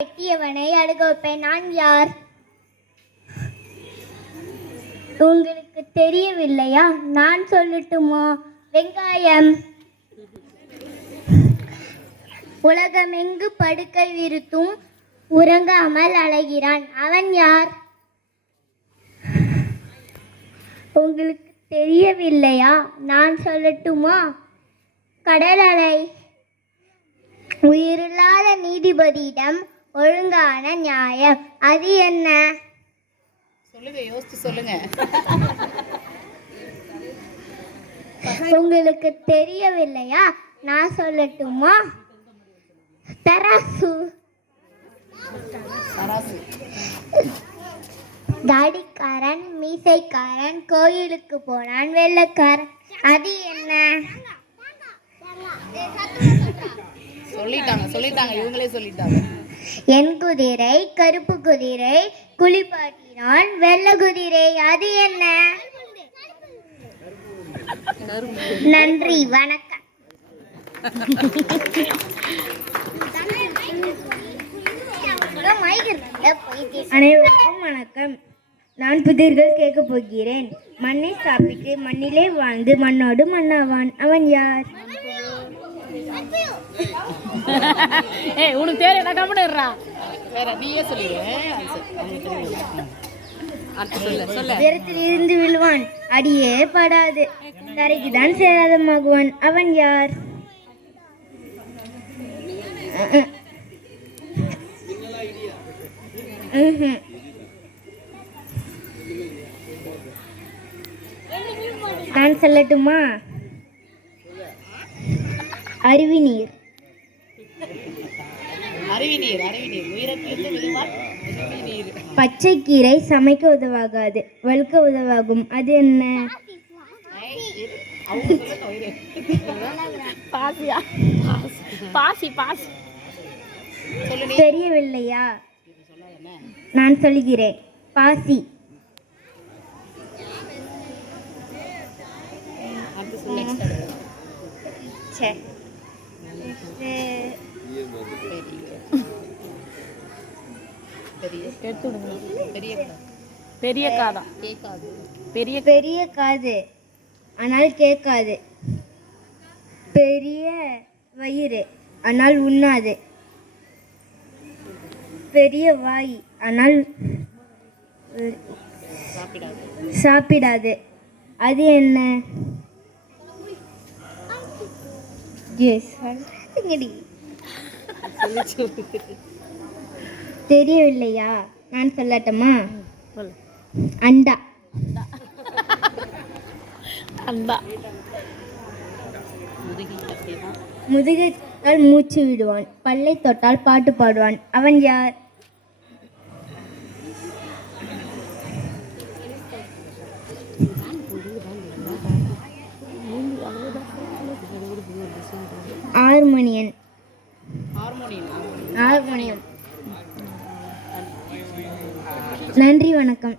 வெட்டியவனை அழுக வைப்பேன். நான் யார்? உங்களுக்கு தெரியவில்லையா? நான் சொல்லட்டுமா? வெங்காயம். உலகமெங்கு படுக்கை விரித்தும் உறங்காமல் அலைகிறான். அவன் யார்? உங்களுக்கு தெரியவில்லையா? நான் சொல்லட்டுமா? கடல் அலை. உயிரில்லாத நீதிபதியிடம் ஒழுங்கான நியாயம். அது என்ன? சொல்லுங்க, யோசிச்சு சொல்லுங்க. உங்களுக்கு தெரியவில்லையா? நான் சொல்லட்டுமா? தராசு. தாடிக்காரன், மீசைக்காரன், கோயிலுக்கு போனான் வெள்ளக்காரன். அது என்ன? சொல்லிட்டாங்க இவங்களே சொல்லிட்டாங்க. என் குதிரை கருப்பு குதிரை குளிப்பாட்டினான் வெள்ளை குதிரை. அது என்ன? நன்றி, வணக்கம். அனைவருக்கும் வணக்கம். நான் புதிர்கள் கேட்க போகிறேன். மண்ணை சாப்பிட்டு மண்ணிலே வாழ்ந்து மண்ணோடு மண்ணாவான். அவன் யார்? உனக்கு பேர் என்ன? கம்முடுறா. வேற நீயே சொல்லிடு. உயரத்தில் இருந்து விழுவான், அடியே படாது, தரைக்கு தான் சேதாரமாகுவான். அவன் யார்? நான் சொல்லட்டுமா? அருவி நீர். பச்சைக்கீரை சமைக்க உதவாகாது, வழுக்க உதவாகும். அது என்ன? தெரியவில்லையா? நான் சொல்கிறேன், பாசி. பெரிய காது ஆனால் கேட்காது. பெரிய வயிறு ஆனால் உண்ணாது. பெரிய வாய் ஆனால் சாப்பிடாது. அது என்ன? தெரியவில்லையா? நான் சொல்லட்டுமா? அண்டா. முதுகை தொட்டால் மூச்சு விடுவான், பல்லை தொட்டால் பாட்டு பாடுவான். அவன் யார்? 6 மணியன். நன்றி, வணக்கம்.